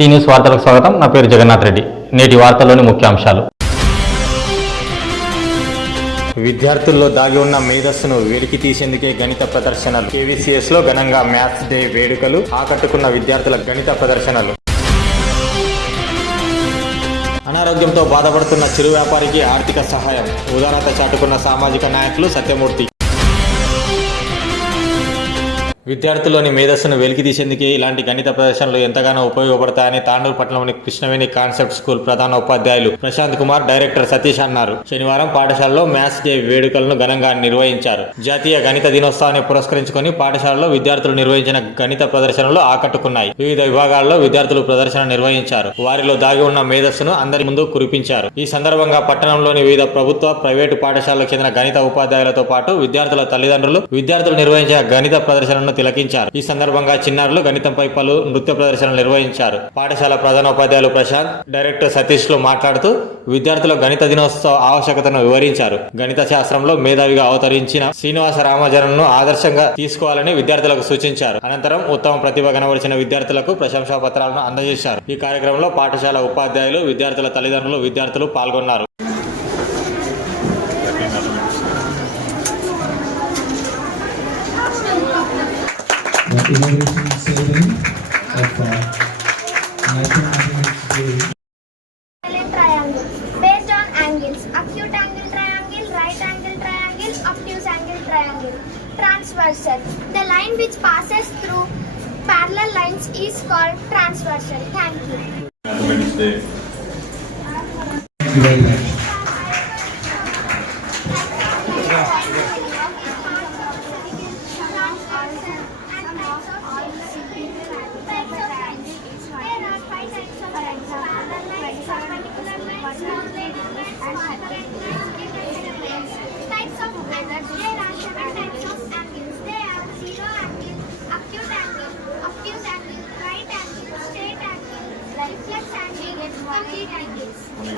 C news వార్తలకు స్వాగతం. నా పేరు జగన్నాథ్ రెడ్డి. నేటి వార్తల్లోని ముఖ్యాంశాలు. విద్యార్థుల్లో దాగి ఉన్న మేధస్సును వెలికి తీసేందుకే గణిత ప్రదర్శనలు. కేవీసీఎస్ లో ఘనంగా మ్యాథ్స్ డే వేడుకలు. ఆకట్టుకున్న విద్యార్థుల గణిత ప్రదర్శనలు. అనారోగ్యంతో బాధపడుతున్న చిరు వ్యాపారికి ఆర్థిక సహాయం. ఉదారత చాటుకున్న సామాజిక నాయకులు సత్యమూర్తి. విద్యార్థుల్లోని మేధస్సును వెలికి తీసేందుకే ఇలాంటి గణిత ప్రదర్శనలు ఎంతగానో ఉపయోగపడతాయని తాండూరు పట్టణంలోని కృష్ణవేణి కాన్సెప్ట్ స్కూల్ ప్రధాన ఉపాధ్యాయులు ప్రశాంత్ కుమార్, డైరెక్టర్ సతీష్ అన్నారు. శనివారం పాఠశాలలో మ్యాథ్స్ డే వేడుకలను ఘనంగా నిర్వహించారు. జాతీయ గణిత దినోత్సవాన్ని పురస్కరించుకొని పాఠశాలలో విద్యార్థులు నిర్వహించిన గణిత ప్రదర్శనలు ఆకట్టుకున్నాయి. వివిధ విభాగాల్లో విద్యార్థులు ప్రదర్శన నిర్వహించారు. వారిలో దాగి ఉన్న మేధస్సును అందరి ముందు కురిపించారు. ఈ సందర్భంగా పట్టణంలోని వివిధ ప్రభుత్వ, ప్రైవేటు పాఠశాలకు చెందిన గణిత ఉపాధ్యాయులతో పాటు విద్యార్థుల తల్లిదండ్రులు విద్యార్థులు నిర్వహించిన గణిత ప్రదర్శనను తిలకించారు. ఈ సందర్భంగా చిన్నారులు గణితంపై పలు నృత్య ప్రదర్శనలు నిర్వహించారు. పాఠశాల ప్రధాన ఉపాధ్యాయులు ప్రశాంత్, డైరెక్టర్ సతీష్ లు మాట్లాడుతూ విద్యార్థుల గణిత దినోత్సవ ఆవశ్యకతను వివరించారు. గణిత శాస్త్రంలో మేధావిగా అవతరించిన శ్రీనివాస రామానుజన్ను ఆదర్శంగా తీసుకోవాలని విద్యార్థులకు సూచించారు. అనంతరం ఉత్తమ ప్రతిభ కనబరిచిన విద్యార్థులకు ప్రశంసా పత్రాలను అందజేశారు. ఈ కార్యక్రమంలో పాఠశాల ఉపాధ్యాయులు, విద్యార్థుల తల్లిదండ్రులు, విద్యార్థులు పాల్గొన్నారు. Triangle based on angles: acute angle triangle, right angle triangle, obtuse angle triangle. Transversal: the line which passes through parallel lines is called transversal. Thank you. Mathematics Day. Thank you very much.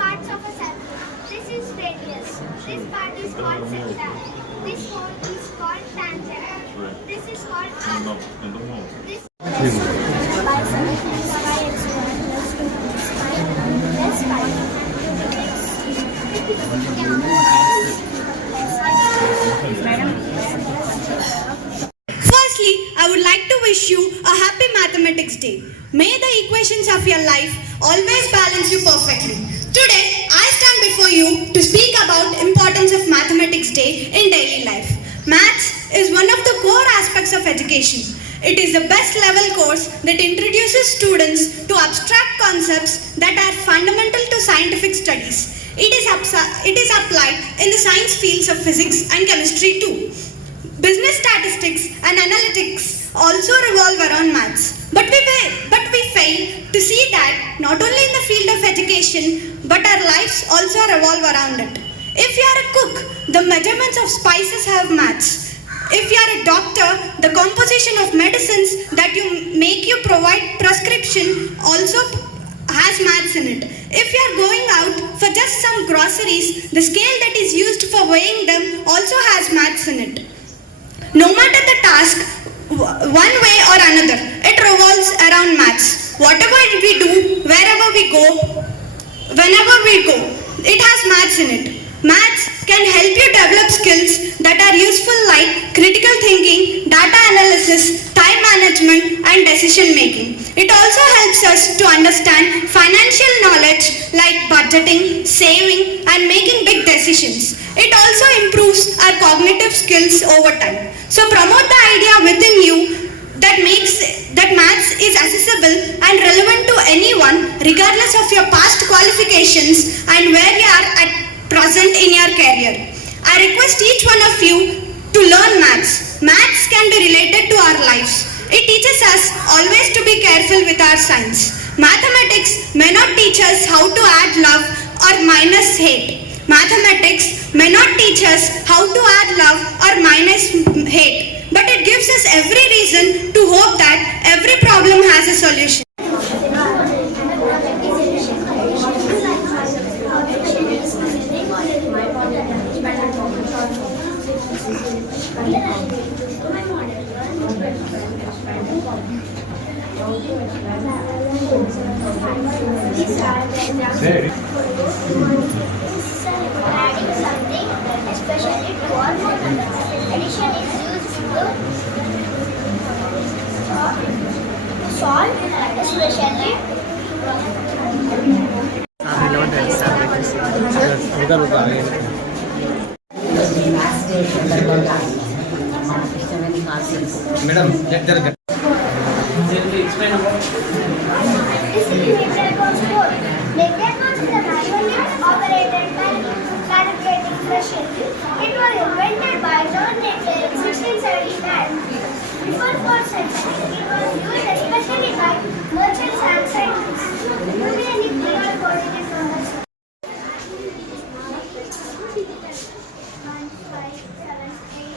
Parts of a circle. This is radius. This part is called sector. This hole is called tangent. This is called arc. This Firstly, I would like to wish you a happy Mathematics Day. May the equations of your life always balance you perfectly. Today, I stand before you to speak about importance of Mathematics Day in daily life. Maths is one of the core aspects of education. It is the best level course that introduces students to abstract concepts that are fundamental to scientific studies. It is applied in the science fields of physics and chemistry too. Business statistics and analytics also revolve around maths. But we fail to see that not only in the field of education, but our lives also revolve around it. If you are a cook, the measurements of spices have maths. If you are a doctor, the composition of medicines that you make you provide prescription also has maths in it. If you are going out for just some groceries, the scale that is used for weighing them also has maths in it. No matter the task, one way or another, it revolves around maths. Whatever we do, wherever we go, whenever we go, it has maths in it. Maths can help you develop skills that are useful like critical thinking, data analysis, time management and decision making. It also helps us to understand financial knowledge like budgeting, saving and making big decisions. It also improves our cognitive skills over time. So promote the idea within you that maths is accessible and relevant to anyone regardless of your past qualifications and where you are at present in your career. I request each one of you to learn maths. Maths can be related to our lives. It teaches us always to be careful with our science. Mathematics may not teach us how to add love or minus hate. Mathematics may not teach us how to add love or minus hate, but it gives us every reason to hope that every problem has a solution. Adding something, especially to all numbers. Addition is used to solve, especially Madam, let them get. this is Leclerc's code. Leclerc's is a manual unit operated by calculating pressure. It was invented by John Leclerc in 1679. Before 4th century, it was used especially by merchants and scientists. Give me any clear coordinate numbers. 1, 5, 7, 8,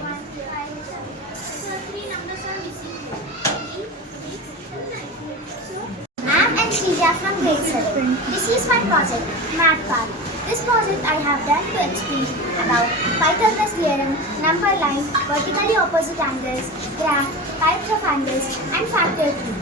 1, 5, 7. So 3 numbers are missing. I'm Anshija from grade 7. This is my project, MathPath. This project I have done to explain about Pythagoras theorem, number line, vertically opposite angles, graph, types of angles, and factor tree.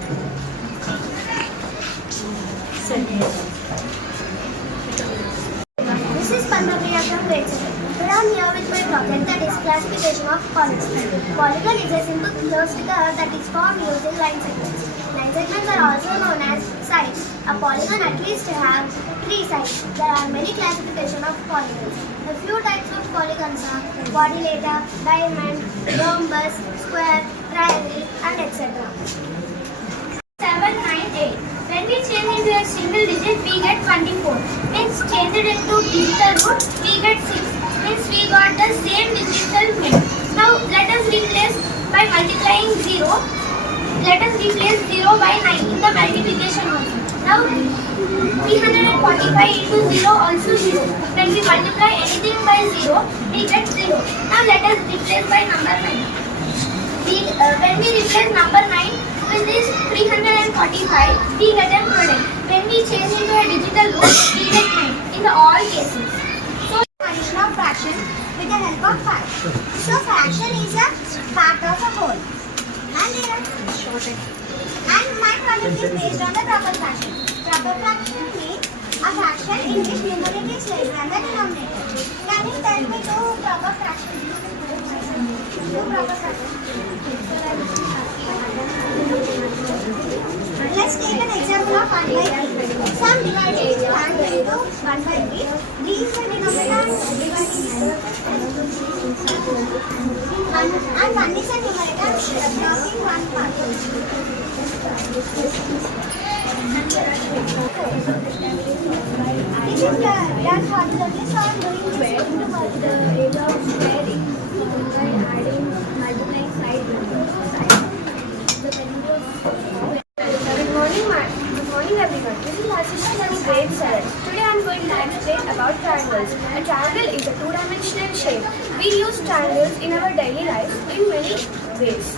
This is Pandapriya from grade 7. Today I am here with my project that is classification of polygons. Polygon is a simple closed curve that is formed using line segments. Line segments are also known as sides. A polygon at least have 3 sides. There are many classifications of polygons. A few types of polygons are quadrilateral, diamond, rhombus, square, triangle, and etc. 7, 9, 8. When we change into a single digit, we get 24. Means change it into digital root, we get 6. Means we got the same digital mean. Now let us replace by multiplying 0. Let us replace 0 by 9 in the multiplication also. Now 345 into 0 also 0. When we multiply anything by 0, we get 0. Now let us replace by number 9. When we replace number 9 with this 345, we get a product. When we change into a digital root, we get 9 in all cases. So addition of fraction with the help of fraction. So fraction is a part of a whole. And my project is based on the proper fraction. Proper fraction means a fraction in which numerator is less than the denominator. Can you tell me two proper fractions? Two proper fractions. Let's take an example of 1 by 3. Some divided stand into 1 by 3. These are denominator and 1 is a numerator blocking 1 part. This is the done formula, so I am doing this into the area of squaring by adding multiplying side the value of. Good morning everyone. This is Asisha from grade 7. Today I am going to explain about triangles. A triangle is a two-dimensional shape. We use triangles in our daily life in many ways.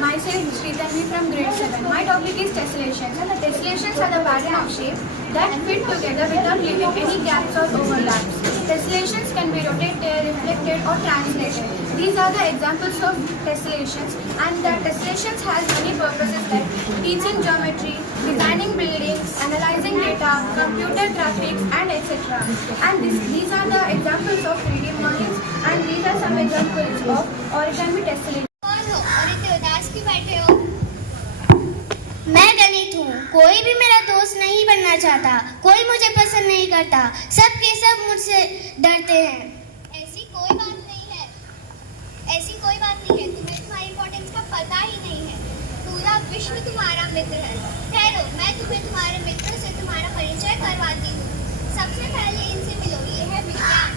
Myself is Sritanvi from grade 7. My topic is tessellations. And the tessellations are the pattern of shape that fit together without leaving any gaps or overlaps. Tessellations can be rotated, reflected or translated. These are the examples of tessellations, and the tessellations has many purposes like teaching geometry, designing buildings, analyzing data, computer graphics and etc. And these are the examples of 3D models, and these are some examples of origami tessellations. मैं गणित हूँ। कोई भी मेरा दोस्त नहीं बनना चाहता, कोई मुझे पसंद नहीं करता, सब के सब मुझसे डरते हैं। ऐसी कोई बात नहीं है, तुम्हें तुम्हारी इम्पोर्टेंस का पता ही नहीं है। पूरा विश्व तुम्हारा मित्र है। ठहरो, मैं तुम्हें तुम्हारे मित्रों से तुम्हारा परिचय करवाती हूँ। सबसे पहले इनसे मिलो, ये है विज्ञान।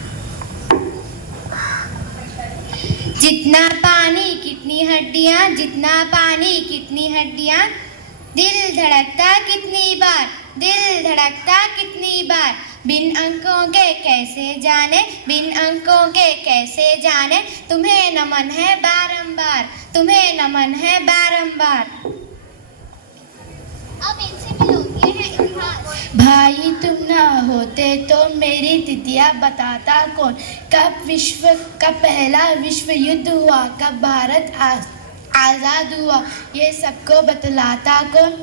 जितना पानी कितनी हड्डियाँ, जितना पानी कितनी हड्डियाँ, दिल धड़कता कितनी बार, दिल धड़कता कितनी बार, बिन अंकों के कैसे जाने, बिन अंकों के कैसे जाने, तुम्हें नमन है बारंबार, तुम्हें नमन है बारंबार। अब इनसे मिलो, ये है इतिहास। भाई तुम ना होते तो मेरी तिथियां बताता कौन, कब पहला विश्व युद्ध हुआ, कब भारत आज़ाद हुआ, ये सबको बतलाता कौन?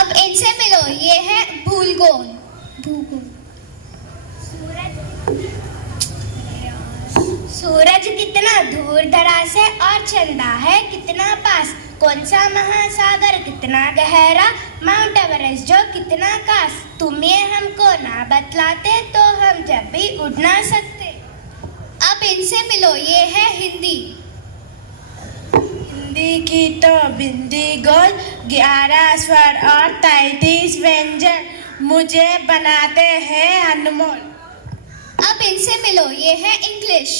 अब इनसे मिलो, ये है भूलगोल। सूरज कितना दूर दराज है और चंदा है कितना पास, कौन सा महासागर कितना गहरा, माउंट एवरेस्ट जो कितना कास, तुम ये हमको ना बतलाते तो हम जब भी उड़ ना सकते। अब इनसे मिलो, ये है हिंदी। हिंदी की तो बिंदी गोल, 11 स्वर और 33 व्यंजन मुझे बनाते हैं अनमोल। अब इनसे मिलो, ये है इंग्लिश।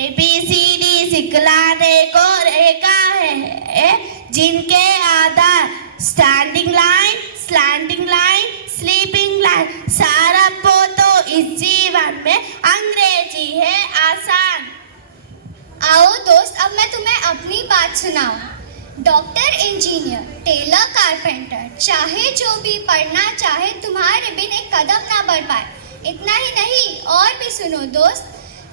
ABCD सिखलाने को रेखा है, जिनके आधार standing line, slanting line, sleeping line, सारा पो तो इस जीवन में अंग्रेजी है आसान। आओ दोस्त, अब मैं तुम्हें अपनी बात सुनाऊं। डॉक्टर, इंजीनियर, टेलर, कारपेंटर, चाहे जो भी पढ़ना चाहे तुम्हारे बिन एक कदम ना बढ़ पाए। इतना ही नहीं, और भी सुनो दोस्त,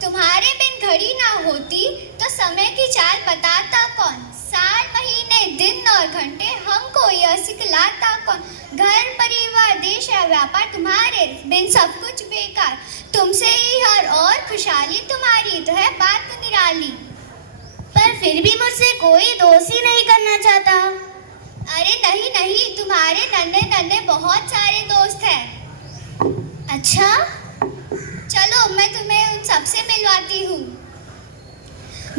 तुम्हारे बिन घड़ी ना होती तो समय की चाल बताता कौन, साल महीने दिन और घंटे हमको यह सिखलाता कौन, घर परिवार देश या व्यापार तुम्हारे बिन सब कुछ बेकार, तुमसे ही हर और खुशहाली तुम्हारी तो है बात निराली। पर फिर भी मुझसे कोई दोस्त ही नहीं करना चाहता। अरे नहीं नहीं, तुम्हारे नन्हे नन्हे बहुत सारे दोस्त हैं। अच्छा, चलो मैं तुम्हें उन सबसे मिलवाती हूँ।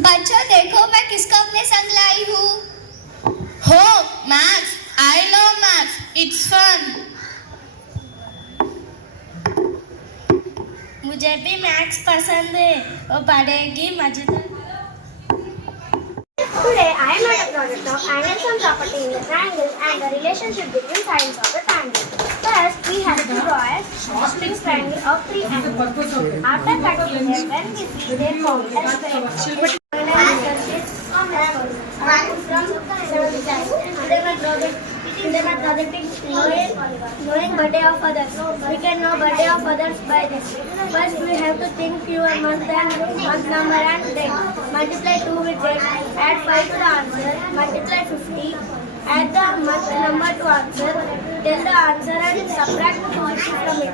बच्चों देखो मैं किसको अपने संग लाई हूँ। हो maths, I love maths, it's fun. मुझे भी मैथ्स पसंद है, वो पढ़ेगी मजेदार। Today I am not a product of angles and property in the triangle and the relationship between sides of the triangle. First, we have to draw a obtuse triangle of 3 angles. After cutting them, when we see they form a square. Knowing birthday of others. We can know birthday of others by this. First, we have to think your month number and date. Multiply 2 with date. Add 5 to the answer. Multiply 50. Add the month number to answer. Tell the answer and subtract 250 from it.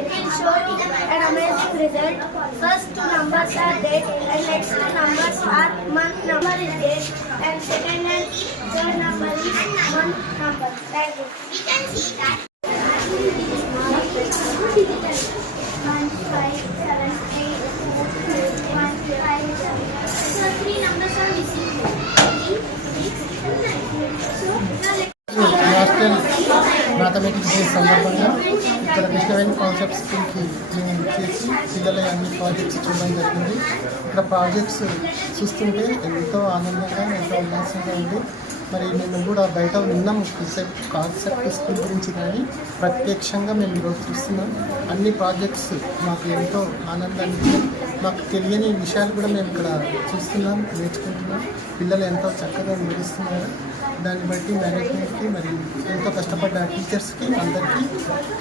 It will show you an amazing result. First 2 numbers are date and next 2 numbers are month number is date and second and third number is month number. Thank you. We can see that. 1, 5, 7, 8, 1, 5, 7. So 3 numbers are missing. 3, 6, and 9. So now let's hostel mathematics day సందర్భంగా ఇక్కడ Krishnaveni concept స్కూల్కి మేము చేసి పిల్లల అన్ని projects చూడడం జరిగింది. ఇక్కడ ప్రాజెక్ట్స్ చూస్తుంటే ఎంతో ఆనందంగా ఎంతో ఉల్లాసంగా ఉంది. మరి మేము కూడా బయట విన్నాం కాన్సెప్ట్ స్కూల్ గురించి, కానీ ప్రత్యక్షంగా మేము ఈరోజు చూస్తున్నాం. అన్ని ప్రాజెక్ట్స్ మాకు ఎంతో ఆనందాన్ని, మాకు తెలియని విషయాలు కూడా మేము ఇక్కడ చూస్తున్నాం, నేర్చుకుంటున్నాం. పిల్లలు ఎంతో చక్కగా వివరిస్తున్నారు. దాన్ని బట్టి మేనేజ్మెంట్కి మరి ఎంతో కష్టపడ్డ టీచర్స్కి అందరికీ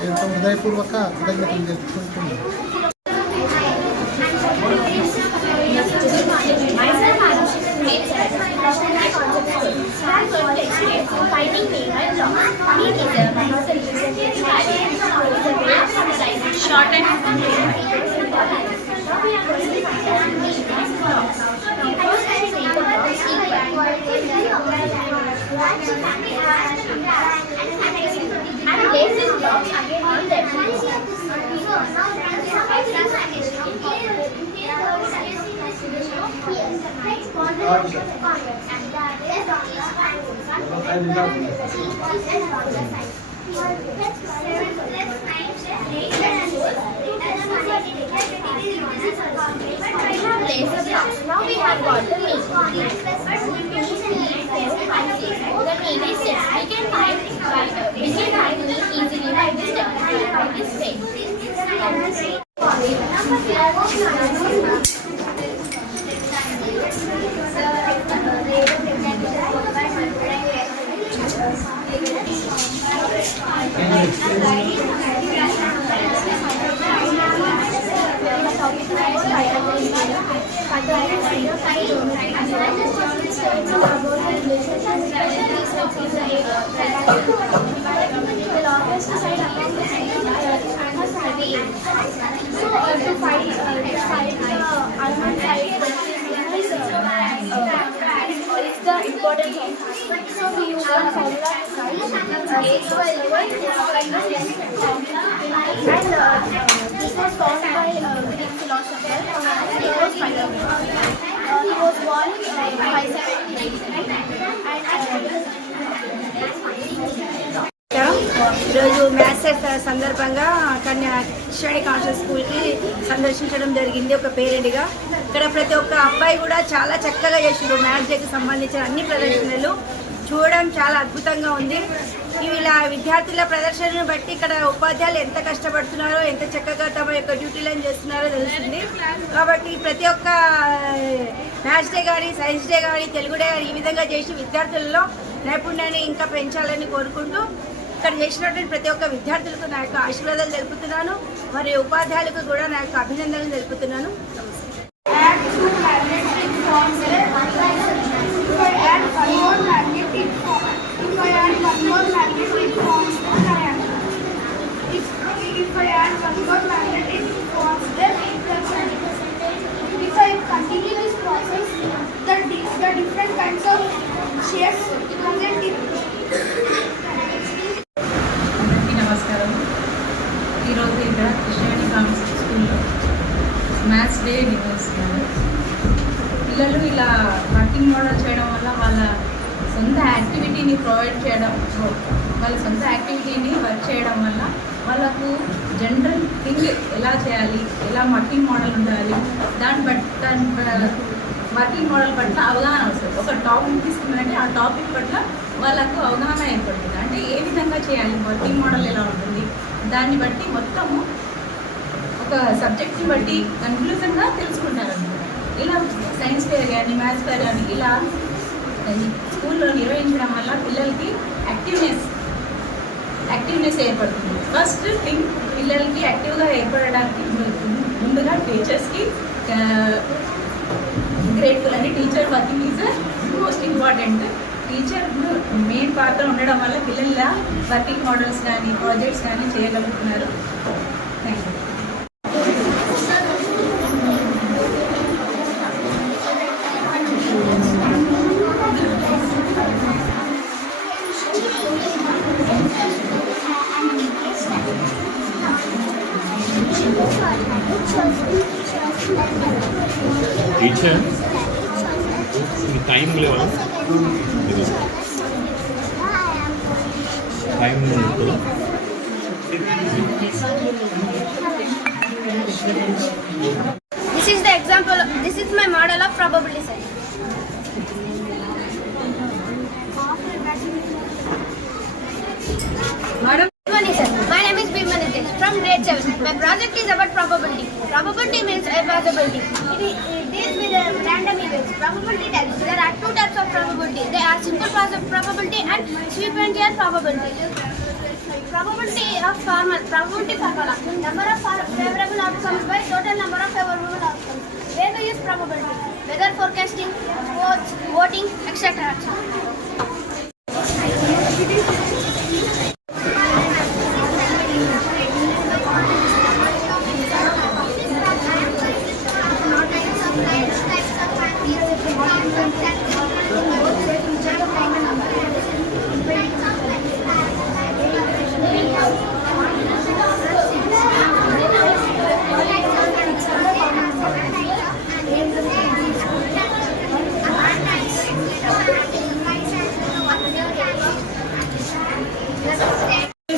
ఎంతో హృదయపూర్వక కృతజ్ఞతలు తెలుపుకుంటున్నాం. Finding name and block. Name is short and and place this blocks again on them. Now we have got the name. The name is 6. We can find name easily by this step, by this way. is the importance of it. So we use one formula to find x by y and this was found by Greek philosopher. He was Pythagoras. He was born in 570 ఈరోజు maths సందర్భంగా Krishnaveni convent స్కూల్కి సందర్శించడం జరిగింది ఒక పేరెంట్గా. ఇక్కడ ప్రతి ఒక్క అబ్బాయి కూడా చాలా చక్కగా చేసారు. మ్యాథ్స్ డేకి సంబంధించిన అన్ని ప్రదర్శనలు చూడడం చాలా అద్భుతంగా ఉంది. ఇలా విద్యార్థుల ప్రదర్శనను బట్టి ఇక్కడ ఉపాధ్యాయులు ఎంత కష్టపడుతున్నారో, ఎంత చక్కగా తమ యొక్క డ్యూటీలను చేస్తున్నారో తెలుస్తుంది. కాబట్టి ప్రతి ఒక్క మ్యాథ్స్ డే కానీ, సైన్స్ డే కానీ, తెలుగు డే కానీ ఈ విధంగా చేసి విద్యార్థులలో నైపుణ్యాన్ని ఇంకా పెంచాలని కోరుకుంటూ ఇక్కడ చేసినటువంటి ప్రతి ఒక్క విద్యార్థులకు నా యొక్క ఆశీర్వాదాలు తెలుపుతున్నాను. మరియు ఉపాధ్యాయులకు కూడా నా యొక్క అభినందనలు తెలుపుతున్నాను. నమస్కారం. ఈరోజు ఇక్కడ కృష్ణవేణి కాన్వెంట్ స్కూల్లో మ్యాథ్స్ డే నిర్వహిస్తున్నారు. పిల్లలు ఇలా వర్కింగ్ మోడల్ చేయడం వల్ల వాళ్ళ సొంత యాక్టివిటీని ప్రొవైడ్ చేయడం, వాళ్ళ సొంత యాక్టివిటీని వర్క్ చేయడం వల్ల వాళ్ళకు జనరల్ థింగ్ ఎలా చేయాలి, ఎలా వర్కింగ్ మోడల్ ఉండాలి, దాని వర్కింగ్ మోడల్ పట్ల అవగాహన వస్తుంది. ఒక టాపిక్ తీసుకున్నారంటే ఆ టాపిక్ పట్ల వాళ్ళకు అవగాహన ఏర్పడుతుంది. అంటే ఏ విధంగా చేయాలి, వర్కింగ్ మోడల్ ఎలా ఉంటుంది, దాన్ని బట్టి మొత్తము ఒక సబ్జెక్ట్ని బట్టి కన్క్లూజన్గా తెలుసుకుంటారు. ఇలా సైన్స్ ఫేర్ కానీ, మ్యాథ్స్ ఫేర్ కానీ ఇలా స్కూల్లో నిర్వహించడం వల్ల పిల్లలకి యాక్టివ్నెస్ ఏర్పడుతుంది. ఫస్ట్ థింగ్ పిల్లలకి యాక్టివ్గా ఏర్పడడానికి ముందుగా టీచర్స్కి గ్రేట్ఫుల్ అండి. Teacher working is most important. Teacher main పాత్ర ఉండడం వల్ల పిల్లల వర్కింగ్ మోడల్స్ కానీ, ప్రాజెక్ట్స్ కానీ చేయగలుగుతున్నారు. Thank you. టీచర్ టైం లేవా? Time This is the example. This is my model of probability science. Madam. My name is Bhiman Nitesh from grade 7. My project is about probability. Probability means a possibility. It deals with random events. Probability types. There are two types of probability. They are simple probability and sequential probability. Probability formula. Number of favorable outcomes by total number of favorable outcomes. Where we use probability? Weather forecasting, sports, voting, etc.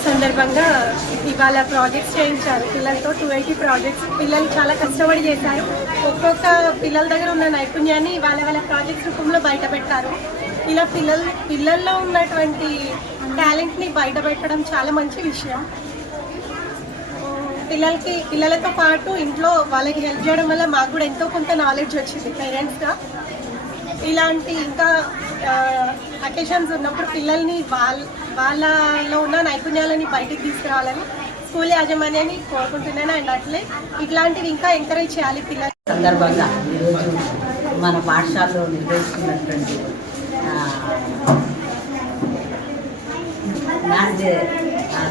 సందర్భంగా ఇవాళ projects చేయించారు పిల్లలతో. 280 projects పిల్లలు చాలా కష్టపడి చేశారు. ఒక్కొక్క పిల్లల దగ్గర ఉన్న నైపుణ్యాన్ని వాళ్ళ ప్రాజెక్ట్స్ రూపంలో బయట పెట్టారు. ఇలా పిల్లల్లో ఉన్నటువంటి టాలెంట్ని బయట పెట్టడం చాలా మంచి విషయం. పిల్లలతో పాటు ఇంట్లో వాళ్ళకి హెల్ప్ చేయడం వల్ల మాకు కూడా ఎంతో కొంత నాలెడ్జ్ వచ్చింది పేరెంట్స్గా. ఇలాంటి ఇంకా అకేషన్స్ ఉన్నప్పుడు పిల్లల్ని వాళ్ళలో ఉన్న నైపుణ్యాలని బయటికి తీసుకురావాలని స్కూల్ యాజమాన్యాన్ని కోరుకుంటున్నాను. అండ్ అట్లే ఇట్లాంటివి ఇంకా ఎంకరేజ్ చేయాలి పిల్లలు. సందర్భంగా ఈరోజు మన పాఠశాలలో నిర్వహిస్తున్నటువంటి మ్యాథ్స్ డే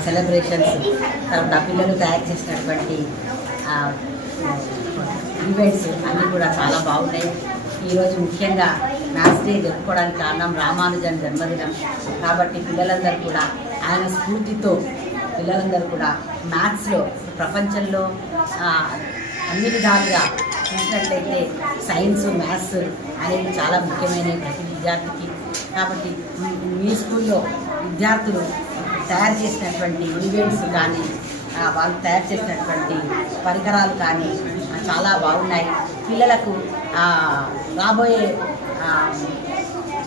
సెలబ్రేషన్స్, తర్వాత పిల్లలు తయారు చేసినటువంటి ఈవెంట్స్ అన్నీ కూడా చాలా బాగున్నాయి. ఈరోజు ముఖ్యంగా మ్యాథ్స్ డే జరుపుకోవడానికి కారణం రామానుజన్ జన్మదినం కాబట్టి పిల్లలందరూ కూడా ఆయన స్ఫూర్తితో పిల్లలందరూ కూడా మ్యాథ్స్లో ప్రపంచంలో అన్ని విధాలుగా చూసినట్లయితే సైన్స్ మ్యాథ్స్ అనేవి చాలా ముఖ్యమైనవి ప్రతి విద్యార్థికి. కాబట్టి మీ స్కూల్లో విద్యార్థులు తయారు చేసినటువంటి ఈవెంట్స్ కానీ వాళ్ళు తయారు చేసినటువంటి పరికరాలు కానీ చాలా బాగున్నాయి. పిల్లలకు రాబోయే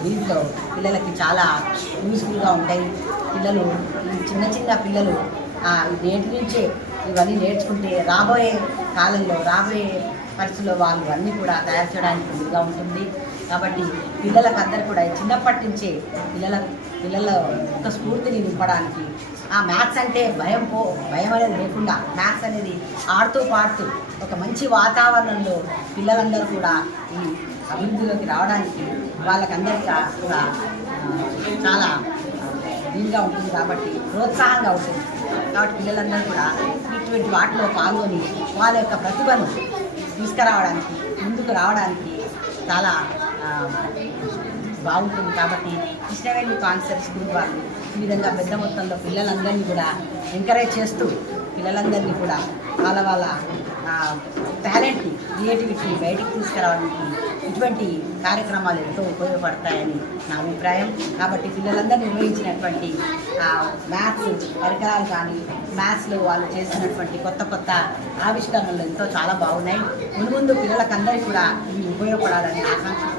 దీంట్లో పిల్లలకి చాలా యూస్ఫుల్గా ఉంటాయి. పిల్లలు చిన్న చిన్న పిల్లలు నేటి నుంచే ఇవన్నీ నేర్చుకుంటే రాబోయే కాలంలో రాబోయే పరిస్థితుల్లో వాళ్ళు అన్నీ కూడా తయారు చేయడానికి వీలుగా ఉంటుంది. కాబట్టి పిల్లలకు అందరూ కూడా చిన్నప్పటి నుంచే పిల్లల యొక్క స్ఫూర్తిని నింపడానికి మ్యాథ్స్ అంటే భయం అనేది లేకుండా మ్యాథ్స్ అనేది ఆడుతూ పాడుతూ ఒక మంచి వాతావరణంలో పిల్లలందరూ కూడా ఈ అభివృద్ధిలోకి రావడానికి వాళ్ళకందరికీ కూడా చాలా దీనిగా ఉంటుంది కాబట్టి ప్రోత్సాహంగా ఉంటుంది. కాబట్టి పిల్లలందరూ కూడా ఇటువంటి వాటిలో పాల్గొని వాళ్ళ యొక్క ప్రతిభను తీసుకురావడానికి ముందుకు రావడానికి చాలా బాగుంటుంది. కాబట్టి కృష్ణవేణి కాన్సెప్ట్ స్కూల్ వాళ్ళు ఈ విధంగా పెద్ద మొత్తంలో పిల్లలందరినీ కూడా ఎంకరేజ్ చేస్తూ పిల్లలందరినీ కూడా వాళ్ళ టాలెంట్ని క్రియేటివిటీని బయటికి తీసుకురావడానికి ఇటువంటి కార్యక్రమాలు ఎంతో ఉపయోగపడతాయని నా అభిప్రాయం. కాబట్టి పిల్లలందరూ నిర్వహించినటువంటి మ్యాథ్స్ పరికరాలు కానీ మ్యాథ్స్లో వాళ్ళు చేసినటువంటి కొత్త ఆవిష్కరణలు ఎంతో చాలా బాగున్నాయి. ముందు పిల్లలకందరికీ కూడా ఇవి ఉపయోగపడాలని ఆకాంక్షిస్తూ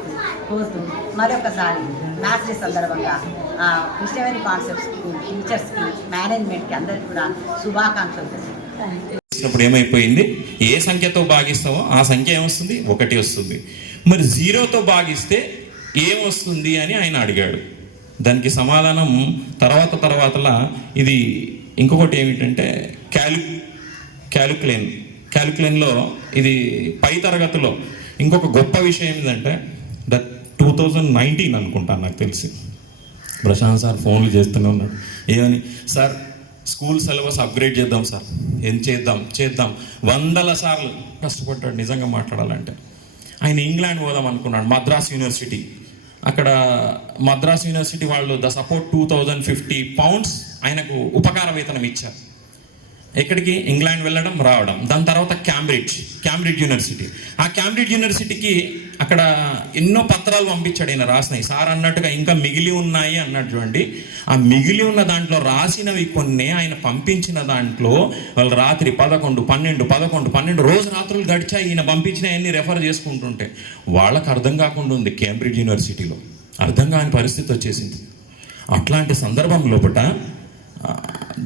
కోరుతూ మరొకసారి మ్యాథ్స్ డే సందర్భంగా కృష్ణవేణి కాన్సెప్ట్ స్కూల్ టీచర్స్కి మేనేజ్మెంట్కి అందరికీ కూడా శుభాకాంక్షలు. ఇప్పుడు ఏమైపోయింది, ఏ సంఖ్యతో భాగిస్తావో ఆ సంఖ్య ఏమొస్తుంది, 1 వస్తుంది. మరి 0తో భాగిస్తే ఏమొస్తుంది అని ఆయన అడిగాడు. దానికి సమాధానం తర్వాతలా ఇది ఇంకొకటి ఏమిటంటే క్యాలిక్యులేన్లో ఇది పై తరగతిలో ఇంకొక గొప్ప విషయం ఏంటంటే 2019 అనుకుంటాను నాకు తెలిసి ప్రశాంత్ సార్ ఫోన్లు చేస్తూనే ఉన్నాడు. ఏమని, సార్ స్కూల్ సిలబస్ అప్గ్రేడ్ చేద్దాం సార్, ఏం చేద్దాం 100 సార్లు కష్టపడ్డాడు. నిజంగా మాట్లాడాలంటే ఆయన ఇంగ్లాండ్ పోదాం అనుకున్నాడు, మద్రాస్ యూనివర్సిటీ. అక్కడ మద్రాస్ యూనివర్సిటీ వాళ్ళు ద సపోర్ట్ £2050 ఆయనకు ఉపకార వేతనం ఇచ్చారు. ఎక్కడికి, ఇంగ్లాండ్ వెళ్ళడం రావడం. దాని తర్వాత క్యాంబ్రిడ్జ్ యూనివర్సిటీ. ఆ క్యాంబ్రిడ్జ్ యూనివర్సిటీకి అక్కడ ఎన్నో పత్రాలు పంపించాడు ఆయన రాసినవి. సార్ అన్నట్టుగా ఇంకా మిగిలి ఉన్నాయి అన్నట్టు చూడండి. ఆ మిగిలి ఉన్న దాంట్లో రాసినవి కొన్ని ఆయన పంపించిన దాంట్లో వాళ్ళు రాత్రి 11, 12 రోజు రాత్రులు గడిచాయి ఈయన పంపించినవన్నీ రెఫర్ చేసుకుంటుంటే. వాళ్ళకు అర్థం కాకుండా ఉంది క్యాంబ్రిడ్జ్ యూనివర్సిటీలో, అర్థం కాని పరిస్థితి వచ్చేసింది. అట్లాంటి సందర్భం లోపల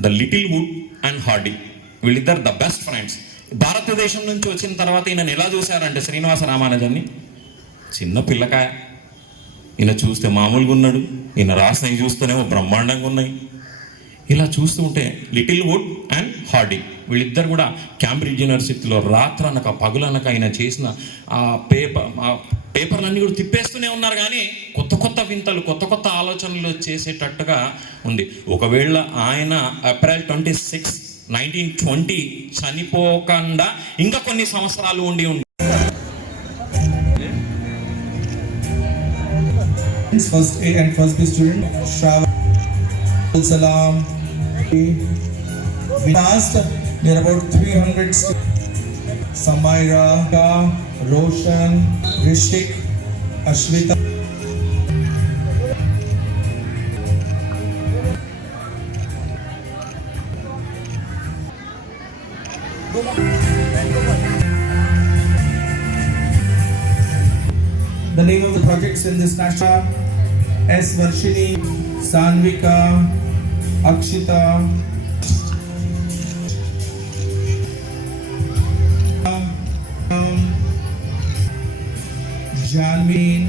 the Littlewood and Hardy వీళ్ళిద్దరు ద బెస్ట్ ఫ్రెండ్స్. భారతదేశం నుంచి వచ్చిన తర్వాత ఈయనను ఎలా చూశారంటే శ్రీనివాస రామానుజన్ని చిన్న పిల్లకాయ. ఈయన చూస్తే మామూలుగా ఉన్నాడు, ఈయన రాసినవి చూస్తేనేమో బ్రహ్మాండంగా ఉన్నాయి. ఇలా చూస్తూ ఉంటే లిటిల్ వుడ్ అండ్ హార్డీ వీళ్ళిద్దరు కూడా క్యాంబ్రిడ్జ్ యూనివర్సిటీలో రాత్రనక పగులనక ఆయన చేసిన ఆ పేపర్లన్నీ కూడా తిప్పేస్తూనే ఉన్నారు. కానీ కొత్త వింతలు కొత్త ఆలోచనలు చేసేటట్టుగా ఉంది. ఒకవేళ ఆయన ఏప్రిల్ 26, 1920 చనిపోకుండా ఇంకా కొన్ని సంవత్సరాలు ఉండి First A and first B student Shravan Salam. We asked there are about 300 Samaira, Roshan, Rishik, Ashwita. The name of the projects in this national S. Varshini, Sanvika, Akshita, Janveen,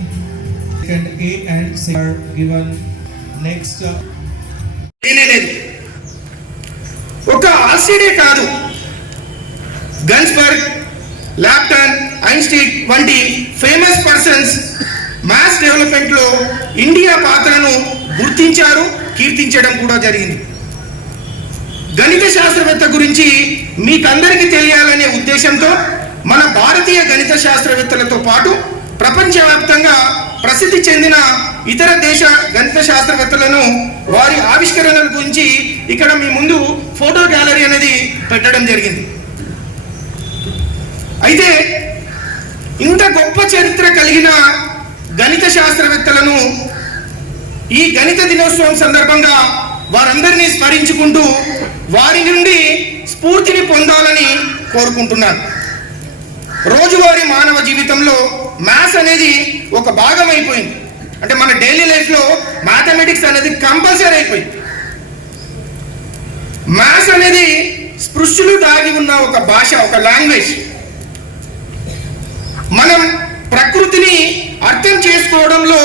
second A and C are given. Next. ఒక RCD కాదు, గన్స్బర్గ్, లాప్టన్, Einstein వంటి famous persons maths డెవలప్మెంట్లో India పాత్రను గుర్తించారు, కీర్తించడం కూడా జరిగింది. గణిత శాస్త్రవేత్త గురించి మీకందరికీ తెలియాలనే ఉద్దేశంతో మన భారతీయ గణిత శాస్త్రవేత్తలతో పాటు ప్రపంచవ్యాప్తంగా ప్రసిద్ధి చెందిన ఇతర దేశ గణిత శాస్త్రవేత్తలను వారి ఆవిష్కరణల గురించి ఇక్కడ మీ ముందు ఫోటో గ్యాలరీ అనేది పెట్టడం జరిగింది. అయితే ఇంత గొప్ప చరిత్ర కలిగిన గణిత శాస్త్రవేత్తలను ఈ గణిత దినోత్సవం సందర్భంగా వారందరినీ స్మరించుకుంటూ వారి నుండి స్ఫూర్తిని పొందాలని కోరుకుంటున్నాను. రోజువారీ మానవ జీవితంలో మ్యాథ్స్ అనేది ఒక భాగం అయిపోయింది. అంటే మన డైలీ లైఫ్లో మ్యాథమెటిక్స్ అనేది కంపల్సరీ అయిపోయింది. మ్యాథ్స్ అనేది స్పృశ్యులు దాగి ఉన్న ఒక భాష, ఒక లాంగ్వేజ్. మనం ప్రకృతిని అర్థం చేసుకోవడంలో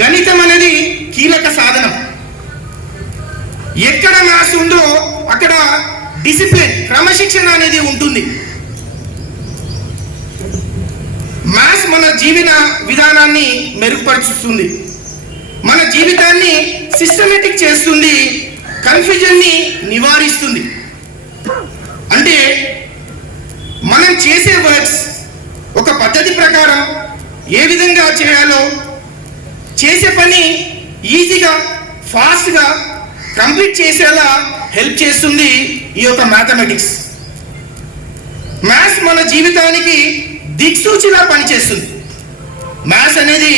గణితం అనేది కీలక సాధనం. ఎక్కడ మ్యాథ్స్ ఉందో అక్కడ డిసిప్లిన్, క్రమశిక్షణ అనేది ఉంటుంది. మ్యాథ్స్ మన జీవన విధానాన్ని మెరుగుపరుస్తుంది, మన జీవితాన్ని సిస్టమేటిక్ చేస్తుంది, కన్ఫ్యూజన్ని నివారిస్తుంది. అంటే మనం చేసే వర్క్స్ ఒక పద్ధతి ప్రకారం ఏ విధంగా చేయాలో, చేసే పని ఈజీగా ఫాస్ట్గా కంప్లీట్ చేసేలా హెల్ప్ చేస్తుంది ఈ యొక్క మ్యాథమెటిక్స్. మ్యాథ్స్ మన జీవితానికి దిక్సూచిలా పనిచేస్తుంది. మ్యాథ్స్ అనేది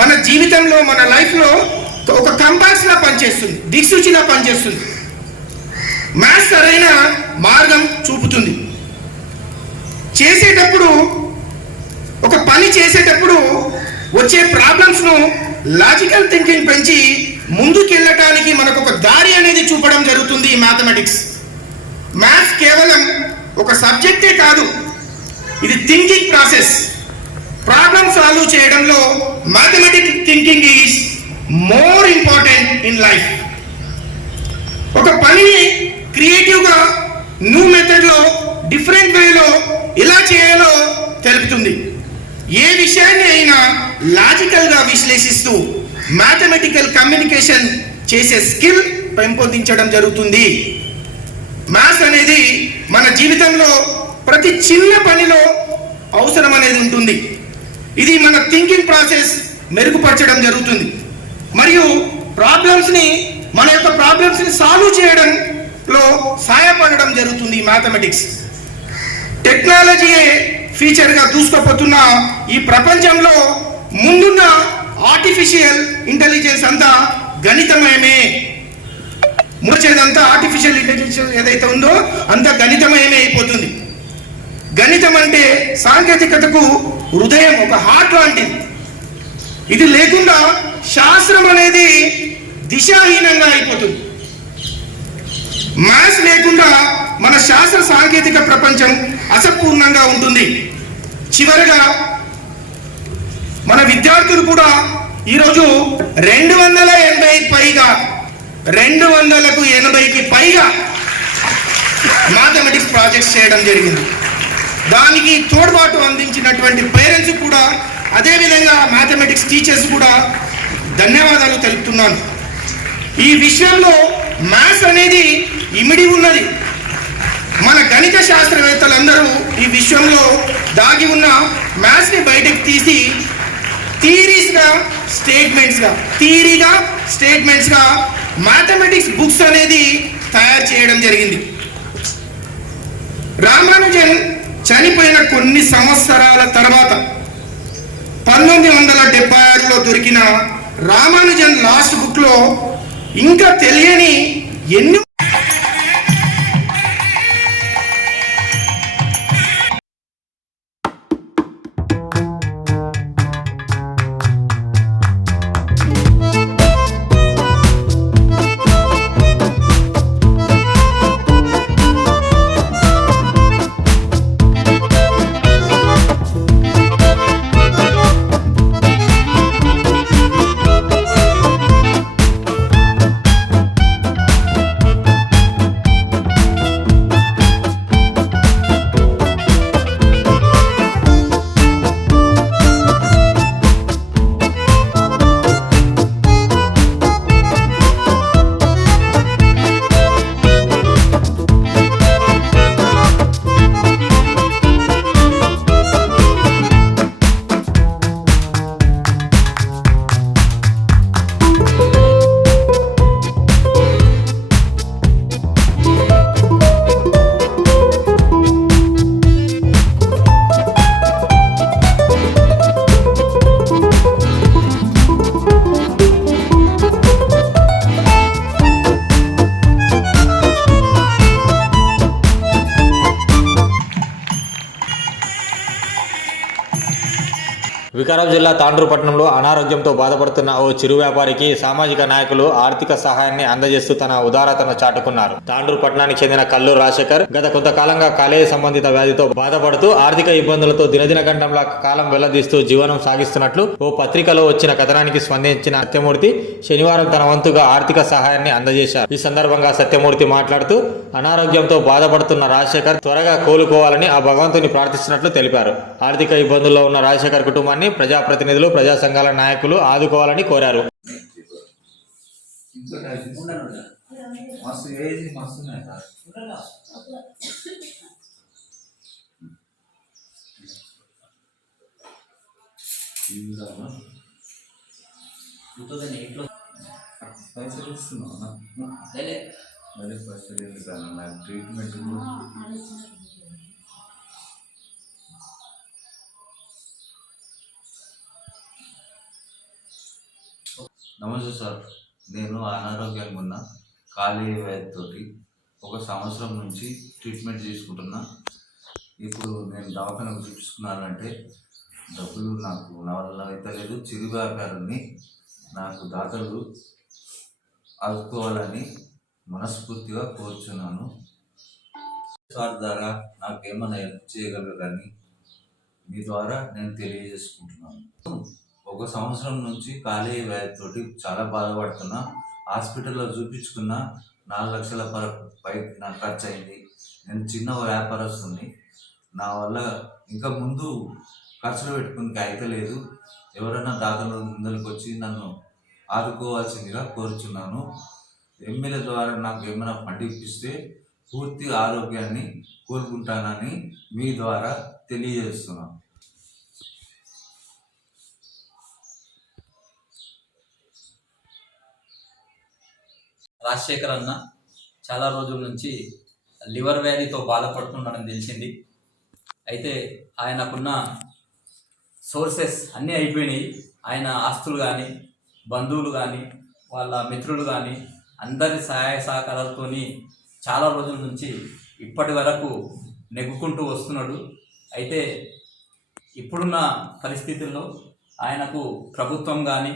మన జీవితంలో, మన లైఫ్లో ఒక కంపాస్లా పనిచేస్తుంది, దిక్సూచిలా పనిచేస్తుంది. మ్యాథ్స్ సరైన మార్గం చూపుతుంది. చేసేటప్పుడు, ఒక పని చేసేటప్పుడు వచ్చే ప్రాబ్లమ్స్ను లాజికల్ థింకింగ్ పెంచి ముందుకెళ్ళటానికి మనకు ఒక దారి అనేది చూపడం జరుగుతుంది ఈ మ్యాథమెటిక్స్. మ్యాథ్స్ కేవలం ఒక సబ్జెక్టే కాదు, ఇది థింకింగ్ ప్రాసెస్. ప్రాబ్లమ్ సాల్వ్ చేయడంలో mathematic thinking is more important in life. ఒక పనిని క్రియేటివ్గా, న్యూ మెథడ్లో, డిఫరెంట్ వేలో ఎలా చేయాలో తెలుపుతుంది. ఏ విషయాన్ని అయినా లాజికల్గా విశ్లేషిస్తూ మ్యాథమెటికల్ కమ్యూనికేషన్ చేసే స్కిల్ పెంపొందించడం జరుగుతుంది. మ్యాథ్స్ అనేది మన జీవితంలో ప్రతి చిన్న పనిలో అవసరం అనేది ఉంటుంది. ఇది మన థింకింగ్ ప్రాసెస్ మెరుగుపరచడం జరుగుతుంది మరియు మన యొక్క ప్రాబ్లమ్స్ని సాల్వ్ చేయడంలో సహాయపడడం జరుగుతుంది ఈ మ్యాథమెటిక్స్. టెక్నాలజీయే ఫీచర్గా దూసుకుపోతున్న ఈ ప్రపంచంలో ముందున్న ఆర్టిఫిషియల్ ఇంటెలిజెన్స్ అంతా గణితమయమే. ముచ్చేదంతా ఆర్టిఫిషియల్ ఇంటెలిజెన్స్ ఏదైతే ఉందో అంత గణితమయమే అయిపోతుంది. గణితం అంటే సాంకేతికతకు హృదయం, ఒక హార్ట్ లాంటిది. ఇది లేకుండా శాస్త్రం అనేది దిశాహీనంగా అయిపోతుంది. మ్యాథ్స్ లేకుండా మన శాస్త్ర సాంకేతిక ప్రపంచం అసంపూర్ణంగా ఉంటుంది. చివరగా మన విద్యార్థులు కూడా ఈరోజు 280కి పైగా మ్యాథమెటిక్స్ ప్రాజెక్ట్స్ చేయడం జరిగింది. దానికి తోడ్పాటు అందించినటువంటి పేరెంట్స్ కూడా, అదేవిధంగా మ్యాథమెటిక్స్ టీచర్స్ కూడా ధన్యవాదాలు తెలుపుతున్నాను. ఈ విషయంలో మ్యాథ్స్ అనేది ఇమిడి ఉన్నది. మన గణిత శాస్త్రవేత్తలందరూ ఈ విషయంలో దాగి ఉన్న మ్యాథ్స్ని బయటకు తీసి థియరీగా స్టేట్మెంట్స్గా మ్యాథమెటిక్స్ బుక్స్ అనేది తయారు చేయడం జరిగింది. రామానుజన్ చనిపోయిన కొన్ని సంవత్సరాల తర్వాత 1976లో దొరికిన రామానుజన్ లాస్ట్ బుక్లో ఇంకా తెలియని ఎన్నో వికారాబాద్ జిల్లా తాండూరు పట్టణంలో అనారోగ్యంతో బాధపడుతున్న ఓ చిరు వ్యాపారికి సామాజిక నాయకులు ఆర్థిక సహాయాన్ని అందజేస్తూ తన ఉదారతను చాటుకున్నారు. తాండూరు పట్టణానికి చెందిన కల్లూరు రాజశేఖర్ గత కొంతకాలంగా కాలేయ సంబంధిత వ్యాధితో బాధపడుతూ ఆర్థిక ఇబ్బందులతో దినదిన గంటంలా కాలం వెళ్లదీస్తూ జీవనం సాగిస్తున్నట్లు ఓ పత్రికలో వచ్చిన కథనానికి స్పందించిన సత్యమూర్తి శనివారం తన వంతుగా ఆర్థిక సహాయాన్ని అందజేశారు. ఈ సందర్భంగా సత్యమూర్తి మాట్లాడుతూ అనారోగ్యంతో బాధపడుతున్న రాజశేఖర్ త్వరగా కోలుకోవాలని ఆ భగవంతుని ప్రార్థిస్తున్నట్లు తెలిపారు. ఆర్థిక ఇబ్బందుల్లో ఉన్న రాజశేఖర్ కుటుంబాన్ని ప్రజాప్రతినిధులు, ప్రజా సంఘాల నాయకులు ఆదుకోవాలని కోరారు. ట్రీట్మెంట్ నమస్తే సార్, నేను అనారోగ్యంగా ఉన్న కాలేయ వ్యాధితోటి 1 సంవత్సరం నుంచి ట్రీట్మెంట్ తీసుకుంటున్నా. ఇప్పుడు నేను దవాఖానకు చూపించుకున్నానంటే డబ్బులు నా వల్ల అయితే లేదు. చిరు వ్యాపారాన్ని నాకు దాతలు ఆదుకోవాలని మనస్ఫూర్తిగా కోరుచున్నాను. సార్ ద్వారా నాకు ఏమైనా హెల్ప్ చేయగలరని మీ ద్వారా నేను తెలియజేసుకుంటున్నాను. 1 సంవత్సరం నుంచి కాలేయ వ్యాధితోటి చాలా బాధపడుతున్నా. హాస్పిటల్లో చూపించుకున్న 4 లక్షల పైకి నాకు ఖర్చు అయింది. నేను చిన్న వ్యాపారస్తుని, నా వల్ల ఇంకా ముందు ఖర్చులు పెట్టుకుని అయితే లేదు. ఎవరైనా దాతలు ముందరికి వచ్చి నన్ను ఆదుకోవాల్సిందిగా కోరుచున్నాను. ఎమ్మెల్యే ద్వారా నాకు ఏమైనా ఫండ్ ఇప్పిస్తే పూర్తి ఆరోగ్యాన్ని కోరుకుంటానని మీ ద్వారా తెలియజేస్తున్నాను. రాజశేఖర్ అన్న చాలా రోజుల నుంచి లివర్ వ్యాధితో బాధపడుతున్నాడని తెలిసింది. అయితే ఆయనకున్న సోర్సెస్ అన్నీ అయిపోయినాయి. ఆయన ఆస్తులు కానీ, బంధువులు కానీ, వాళ్ళ మిత్రులు కానీ అందరి సహాయ సహకారాలతో చాలా రోజుల నుంచి ఇప్పటి వరకు నెగ్గుకుంటూ వస్తున్నాడు. అయితే ఇప్పుడున్న పరిస్థితుల్లో ఆయనకు ప్రభుత్వం కానీ,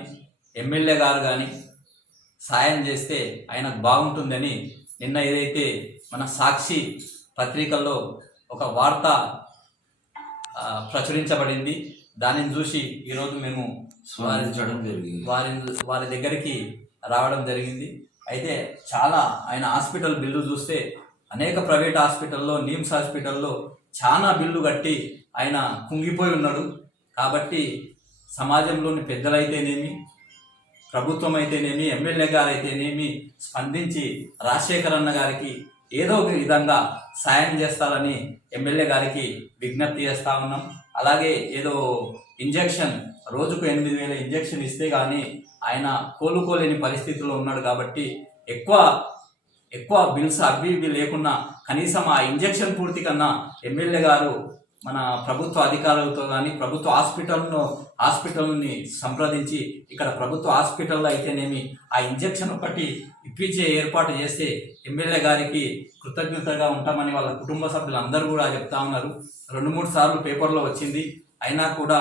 ఎమ్మెల్యే గారు కానీ సాయం చేస్తే ఆయనకు బాగుంటుందని నిన్న ఏదైతే మన సాక్షి పత్రికల్లో ఒక వార్త ప్రచురించబడింది, దానిని చూసి ఈరోజు మేము వారి దగ్గరికి రావడం జరిగింది. అయితే చాలా ఆయన హాస్పిటల్ బిల్లు చూస్తే అనేక ప్రైవేట్ హాస్పిటల్లో, నిమ్స్ హాస్పిటల్లో చాలా బిల్లు కట్టి ఆయన కుంగిపోయి ఉన్నాడు. కాబట్టి సమాజంలోని పెద్దలైతేనేమి, ప్రభుత్వం అయితేనేమి, ఎమ్మెల్యే గారు అయితేనేమి స్పందించి రాజశేఖర్ అన్న గారికి ఏదో ఒక విధంగా సాయం చేస్తారని ఎమ్మెల్యే గారికి విజ్ఞప్తి చేస్తూ ఉన్నాం. అలాగే ఏదో ఇంజెక్షన్ రోజుకు 8,000 ఇంజెక్షన్ ఇస్తే కానీ ఆయన కోలుకోలేని పరిస్థితిలో ఉన్నాడు. కాబట్టి ఎక్కువ బిల్స్ అవి ఇవి లేకున్నా కనీసం ఆ ఇంజెక్షన్ పూర్తి కన్నా ఎమ్మెల్యే గారు మన ప్రభుత్వ అధికారులతో కానీ, ప్రభుత్వ హాస్పిటల్ని సంప్రదించి ఇక్కడ ప్రభుత్వ హాస్పిటల్లో అయితేనేమి ఆ ఇంజెక్షన్ ఒకటి ఇప్పించే ఏర్పాటు చేస్తే ఎమ్మెల్యే గారికి కృతజ్ఞతగా ఉంటామని వాళ్ళ కుటుంబ సభ్యులు అందరూ కూడా చెప్తా ఉన్నారు. 2-3 సార్లు పేపర్లో వచ్చింది, అయినా కూడా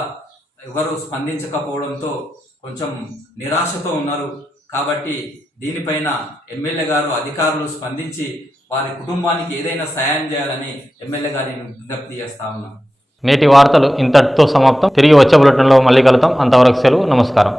ఎవరు స్పందించకపోవడంతో కొంచెం నిరాశతో ఉన్నారు. కాబట్టి దీనిపైన ఎమ్మెల్యే గారు, అధికారులు స్పందించి వారి కుటుంబానికి ఏదైనా సాయం చేయాలని ఎమ్మెల్యే గారిని విజ్ఞప్తి చేస్తా ఉన్నాం. నేటి వార్తలు ఇంతటితో సమాప్తం. తిరిగి వచ్చే బులెటిన్లో మళ్ళీ కలుద్దాం. అంతవరకు సెలవు. నమస్కారం.